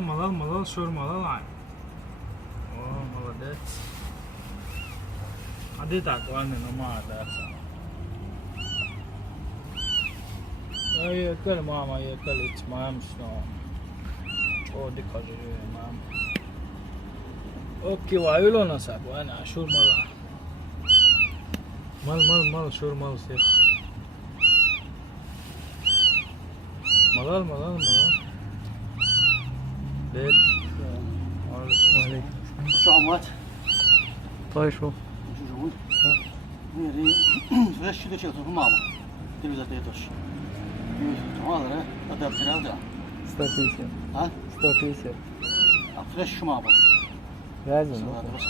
Malal, şur malal, ай. О, молодец. А ты так, ладно, намадаться. Ой, мама, я колец, мам, что? О, дикажи, мам. Окей, ваюло на сак, вайна, шур мала. Mal, şur mal sir. Malal. Evet. Aleyküm. شو عمات؟ طيب شو؟ شو جوي؟ فريش شو تشيل في ماما؟ تبي تيتوش. هذا هذا بتنام ده. 150. ها؟ 150. فريش شو ماما؟ لازم. هذا بس